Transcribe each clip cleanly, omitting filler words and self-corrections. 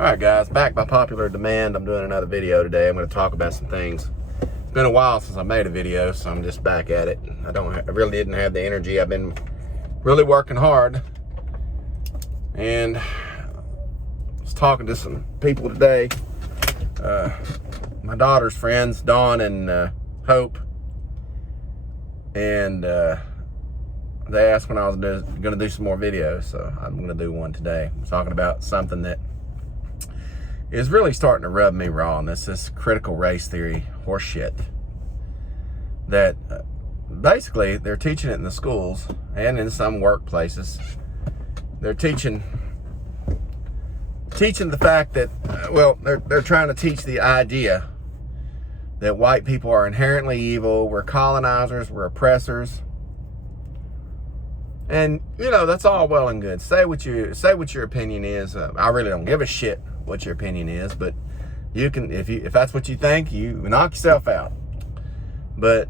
Alright guys, back by popular demand, I'm doing another video today. I'm going to talk about some things. It's been a while since I made a video, so I'm just back at it. I really didn't have the energy. I've been really working hard. And I was talking to some people today. My daughter's friends, Dawn and Hope. And they asked when I was going to do some more videos, so I'm going to do one today. I'm talking about something that is really starting to rub me raw, and this critical race theory horseshit. That basically they're teaching it in the schools and in some workplaces. They're teaching the fact that, they're trying to teach the idea that white people are inherently evil, we're colonizers, we're oppressors. And, you know, that's all well and good. Say what your opinion is. I really don't give a shit what your opinion is, but you can, if that's what you think, you knock yourself out. But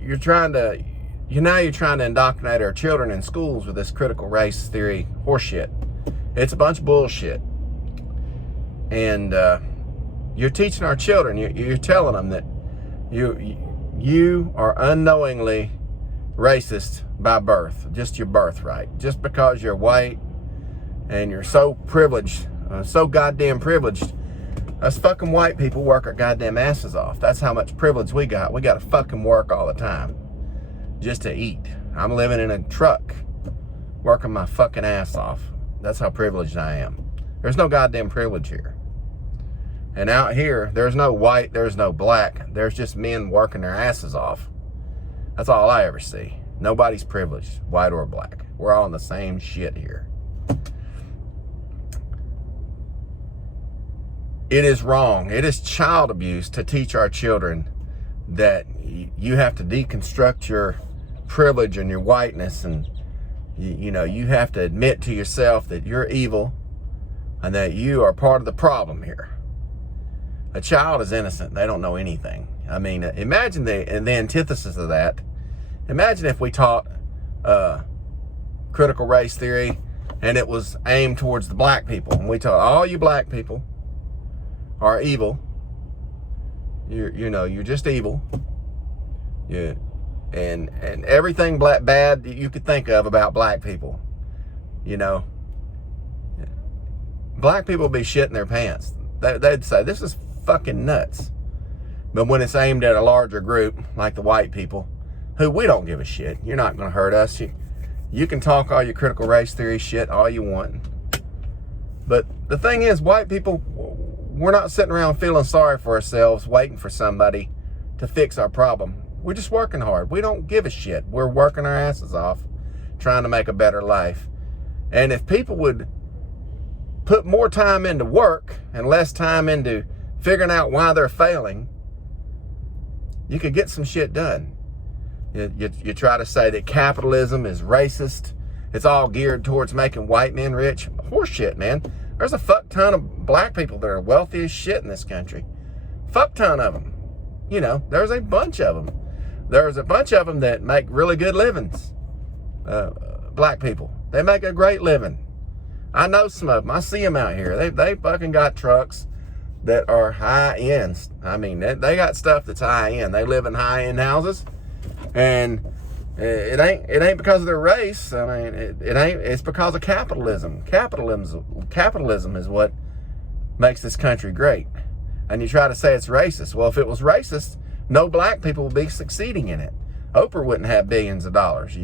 you're trying to indoctrinate our children in schools with this critical race theory horseshit. It's a bunch of bullshit. And you're teaching our children, you're telling them that you are unknowingly racist by birth, just your birthright, just because you're white and you're so privileged, so goddamn privileged. Us fucking white people work our goddamn asses off. That's how much privilege we got. We got to fucking work all the time just to eat. I'm living in a truck working my fucking ass off. That's how privileged I am. There's no goddamn privilege here. And out here, there's no white, there's no black. There's just men working their asses off. That's all I ever see. Nobody's privileged, white or black. We're all in the same shit here. It is wrong. It is child abuse to teach our children that you have to deconstruct your privilege and your whiteness, and you have to admit to yourself that you're evil and that you are part of the problem here. A child is innocent. They don't know anything. I mean, imagine the antithesis of that. Imagine if we taught critical race theory and it was aimed towards the black people, and we taught all you black people are evil. You're just evil. And everything bad that you could think of about black people. Black people would be shitting their pants. They'd say, this is fucking nuts. But when it's aimed at a larger group, like the white people, who we don't give a shit. You're not going to hurt us. You can talk all your critical race theory shit all you want. But the thing is, white people, we're not sitting around feeling sorry for ourselves, waiting for somebody to fix our problem. We're just working hard. We don't give a shit. We're working our asses off, trying to make a better life. And if people would put more time into work and less time into figuring out why they're failing, you could get some shit done. You try to say that capitalism is racist. It's all geared towards making white men rich. Horseshit, man. There's a fuck ton of black people that are wealthy as shit in this country. Fuck ton of them. There's a bunch of them. There's a bunch of them that make really good livings. Black people. They make a great living. I know some of them. I see them out here. They fucking got trucks that are high ends. I mean, they got stuff that's high end. They live in high end houses. And it ain't because of their race. I mean, it ain't. It's because of capitalism. Capitalism is what makes this country great. And you try to say it's racist. Well, if it was racist, no black people would be succeeding in it. Oprah wouldn't have billions of dollars.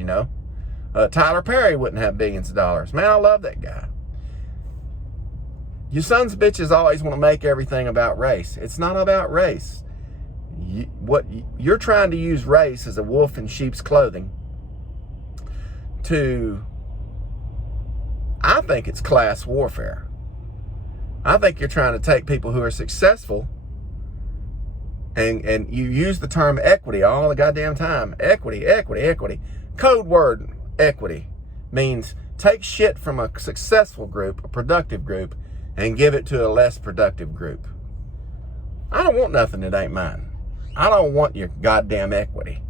Tyler Perry wouldn't have billions of dollars. Man, I love that guy. You sons of bitches always want to make everything about race. It's not about race. You're trying to use race as a wolf in sheep's clothing I think it's class warfare. I think you're trying to take people who are successful and you use the term equity all the goddamn time. Equity. Code word equity means take shit from a successful group, a productive group, and give it to a less productive group. I don't want nothing that ain't mine. I don't want your goddamn equity.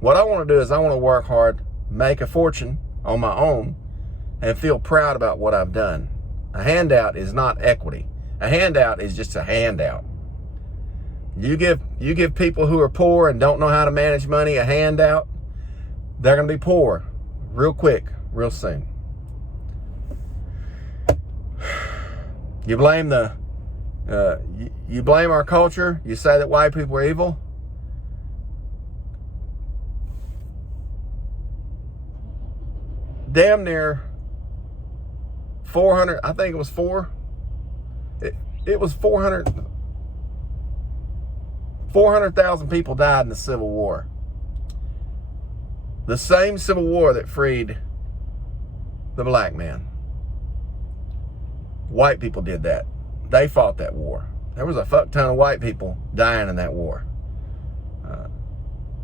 What I want to do is I want to work hard, make a fortune on my own, and feel proud about what I've done. A handout is not equity. A handout is just a handout. You give people who are poor and don't know how to manage money a handout, they're going to be poor real quick, real soon. You blame you blame our culture. You say that white people are evil. Damn near 400, I think it was it was 400,000 people died in the Civil War. The same Civil War that freed the black man. White people did that. They fought that war. There was a fuck ton of white people dying in that war.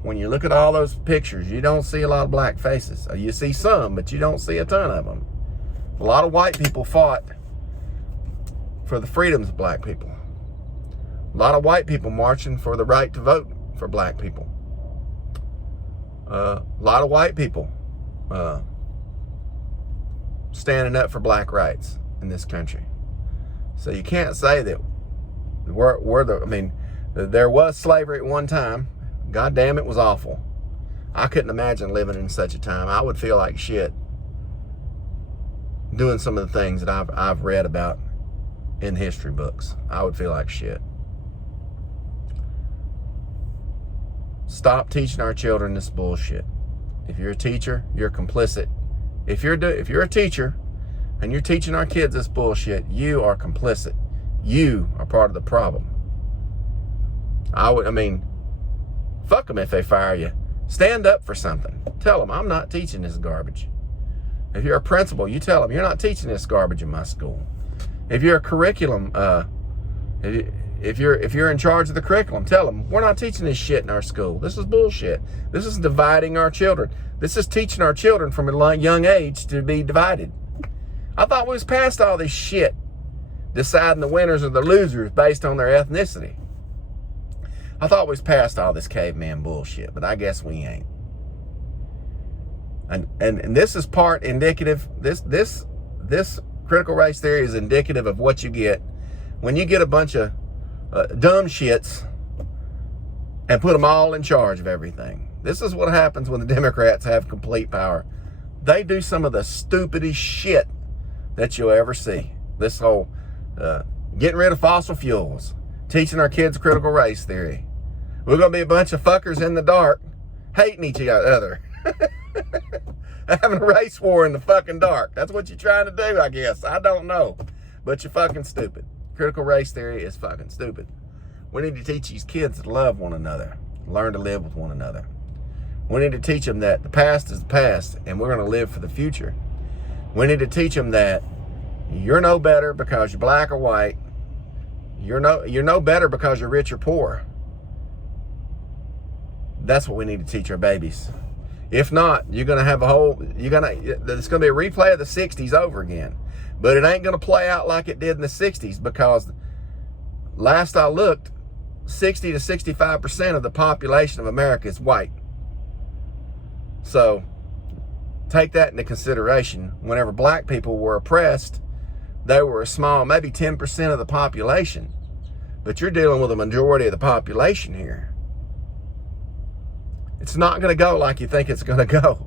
When you look at all those pictures, you don't see a lot of black faces. You see some, but you don't see a ton of them. A lot of white people fought for the freedoms of black people. A lot of white people marching for the right to vote for black people. A lot of white people standing up for black rights in this country. So you can't say that there was slavery at one time. God damn, it was awful. I couldn't imagine living in such a time. I would feel like shit doing some of the things that I've read about in history books. I would feel like shit. Stop teaching our children this bullshit. If you're a teacher, you're complicit. If you're a teacher and you're teaching our kids this bullshit, you are complicit. You are part of the problem. Fuck them if they fire you. Stand up for something. Tell them, I'm not teaching this garbage. If you're a principal, you tell them, you're not teaching this garbage in my school. If you're a curriculum, if you're in charge of the curriculum, tell them, we're not teaching this shit in our school. This is bullshit. This is dividing our children. This is teaching our children from a young age to be divided. I thought we was past all this shit, deciding the winners or the losers based on their ethnicity. I thought we was past all this caveman bullshit, but I guess we ain't. And this is part indicative. This critical race theory is indicative of what you get when you get a bunch of dumb shits and put them all in charge of everything. This is what happens when the Democrats have complete power. They do some of the stupidest shit that you'll ever see. This whole getting rid of fossil fuels, teaching our kids critical race theory. We're going to be a bunch of fuckers in the dark hating each other. Having a race war in the fucking dark. That's what you're trying to do, I guess. I don't know. But you're fucking stupid. Critical race theory is fucking stupid. We need to teach these kids to love one another. Learn to live with one another. We need to teach them that the past is the past and we're going to live for the future. We need to teach them that you're no better because you're black or white. You're no better because you're rich or poor. That's what we need to teach our babies. If not, you're going to have it's going to be a replay of the 60s over again. But it ain't going to play out like it did in the 60s because last I looked, 60 to 65% of the population of America is white. So take that into consideration. Whenever black people were oppressed, they were a small, maybe 10% of the population. But you're dealing with a majority of the population here. It's not going to go like you think it's going to go.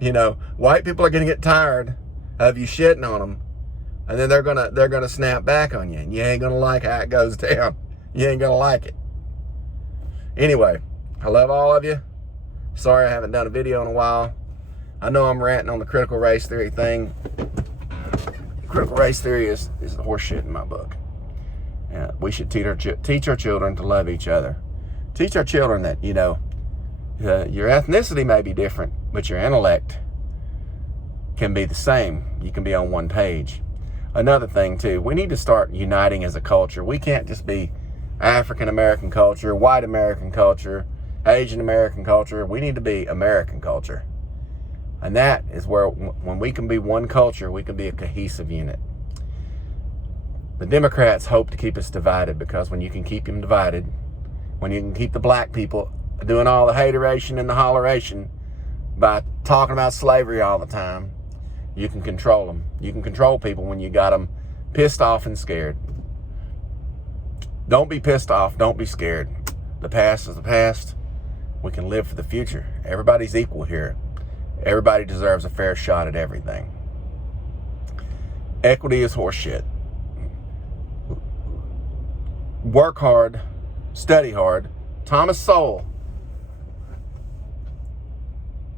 You know, white people are going to get tired of you shitting on them, and then they're gonna snap back on you, and you ain't going to like how it goes down. You ain't going to like it. Anyway, I love all of you. Sorry I haven't done a video in a while. I know I'm ranting on the critical race theory thing. Critical race theory is horseshit in my book. Yeah, we should teach our children to love each other. Teach our children that, you know, your ethnicity may be different, but your intellect can be the same. You can be on one page. Another thing, too, we need to start uniting as a culture. We can't just be African American culture, white American culture, Asian American culture. We need to be American culture. And that is where, when we can be one culture, we can be a cohesive unit. The Democrats hope to keep us divided because when you can keep them divided, when you can keep the black people doing all the hateration and the holleration by talking about slavery all the time, you can control them. You can control people when you got them pissed off and scared. Don't be pissed off. Don't be scared. The past is the past. We can live for the future. Everybody's equal here. Everybody deserves a fair shot at everything. Equity is horseshit. Work hard, study hard. Thomas Sowell,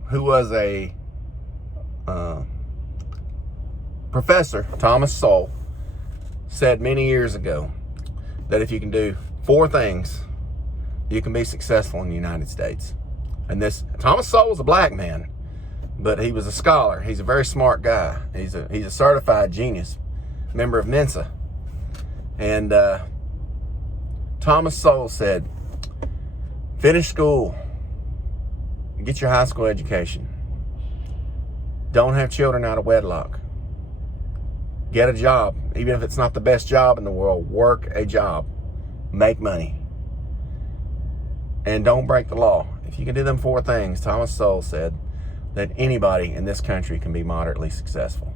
who was a professor, Thomas Sowell, said many years ago that if you can do 4 things, you can be successful in the United States. And this, Thomas Sowell was a black man, but he was a scholar. He's a very smart guy. He's a certified genius, member of Mensa. And Thomas Sowell said, finish school, get your high school education. Don't have children out of wedlock. Get a job, even if it's not the best job in the world. Work a job, make money, and don't break the law. If you can do them 4 things, Thomas Sowell said that anybody in this country can be moderately successful.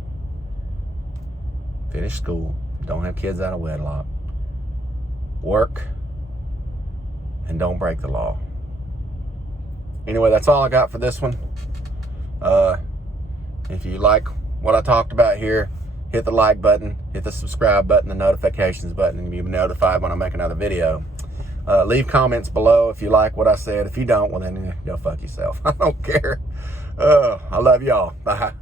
Finish school, don't have kids out of wedlock, work, and don't break the law. Anyway, that's all I got for this one. If you like what I talked about here, hit the like button, hit the subscribe button, the notifications button, and you'll be notified when I make another video. Leave comments below if you like what I said. If you don't, well then go fuck yourself. I don't care. I love y'all. Bye.